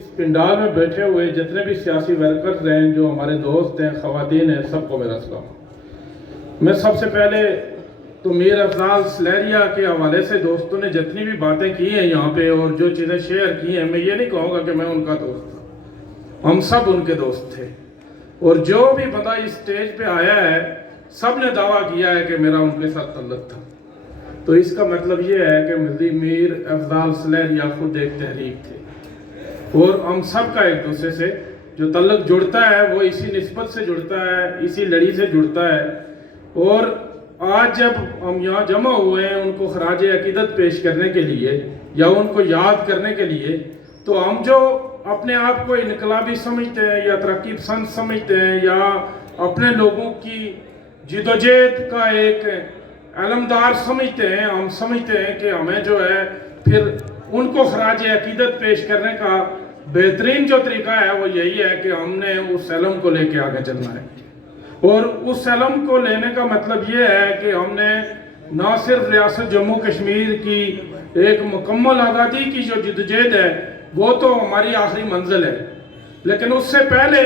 اس پنڈال میں بیٹھے ہوئے جتنے بھی سیاسی ورکرز ہیں، جو ہمارے دوست ہیں، خواتین ہیں، سب کو میرا سلام۔ میں سب سے پہلے تو میر افضال سلیریہ کے حوالے سے دوستوں نے جتنی بھی باتیں کی ہیں یہاں پہ اور جو چیزیں شیئر کی ہیں، میں یہ نہیں کہوں گا کہ میں ان کا دوست تھا، ہم سب ان کے دوست تھے، اور جو بھی بندہ اس سٹیج پہ آیا ہے سب نے دعویٰ کیا ہے کہ میرا ان کے ساتھ تعلق تھا۔ تو اس کا مطلب یہ ہے کہ میر افضال سلیریہ خود ایک تحریک تھے، اور ہم سب کا ایک دوسرے سے جو تعلق جڑتا ہے وہ اسی نسبت سے جڑتا ہے، اسی لڑی سے جڑتا ہے۔ اور آج جب ہم یہاں جمع ہوئے ہیں ان کو خراج عقیدت پیش کرنے کے لیے یا ان کو یاد کرنے کے لیے، تو ہم جو اپنے آپ کو انقلابی سمجھتے ہیں یا ترقی پسند سمجھتے ہیں یا اپنے لوگوں کی جدوجہد کا ایک علمدار سمجھتے ہیں، ہم سمجھتے ہیں کہ ہمیں جو ہے پھر ان کو خراج عقیدت پیش کرنے کا بہترین جو طریقہ ہے وہ یہی ہے کہ ہم نے اس علم کو لے کے آگے چلنا ہے۔ اور اس علم کو لینے کا مطلب یہ ہے کہ ہم نے نہ صرف ریاست جموں کشمیر کی ایک مکمل آزادی کی جو جدوجہد ہے وہ تو ہماری آخری منزل ہے، لیکن اس سے پہلے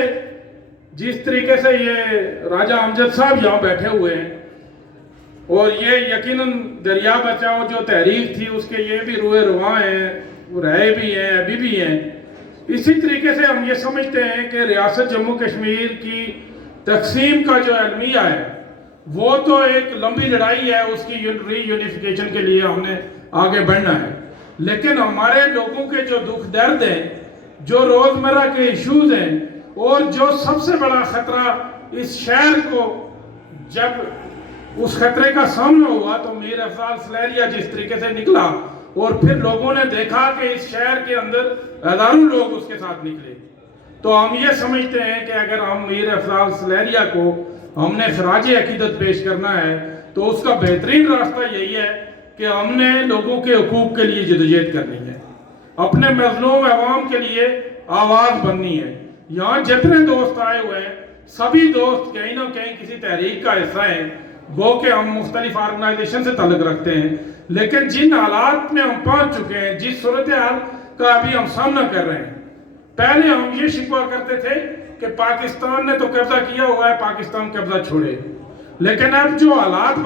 جس طریقے سے یہ راجہ امجد صاحب یہاں بیٹھے ہوئے ہیں، اور یہ یقیناً دریا بچاؤ جو تحریک تھی اس کے یہ بھی روئے رواں ہیں، رہے بھی ہیں، ابھی بھی ہیں۔ اسی طریقے سے ہم یہ سمجھتے ہیں کہ ریاست جموں کشمیر کی تقسیم کا جو المیہ ہے وہ تو ایک لمبی لڑائی ہے، اس کی ری یونیفیکیشن کے لیے ہم نے آگے بڑھنا ہے، لیکن ہمارے لوگوں کے جو دکھ درد ہیں، جو روزمرہ کے ایشوز ہیں، اور جو سب سے بڑا خطرہ اس شہر کو جب اس خطرے کا سامنا ہوا تو میر افضال سلیریہ جس طریقے سے نکلا اور پھر لوگوں نے دیکھا کہ اس شہر کے اندر ہزاروں لوگ اس کے ساتھ نکلے، تو ہم یہ سمجھتے ہیں کہ اگر ہم میر افضال سلیریہ کو ہم نے خراج عقیدت پیش کرنا ہے تو اس کا بہترین راستہ یہی ہے کہ ہم نے لوگوں کے حقوق کے لیے جدوجہد کرنی ہے، اپنے مظلوم عوام کے لیے آواز بننی ہے۔ یہاں جتنے دوست آئے ہوئے ہیں سبھی دوست کہیں نہ کہیں کسی تحریک کا حصہ ہیں، وہ کہ ہم مختلف آرگنائزیشن سے تعلق رکھتے ہیں، لیکن جن حالات میں ہم پہنچ چکے ہیں، جس صورتحال کا ابھی ہم سامنا کر رہے ہیں، پہلے ہم یہ شکوہ کرتے تھے کہ پاکستان نے تو قبضہ کیا ہوا ہے، پاکستان قبضہ چھوڑے، لیکن اب جو حالات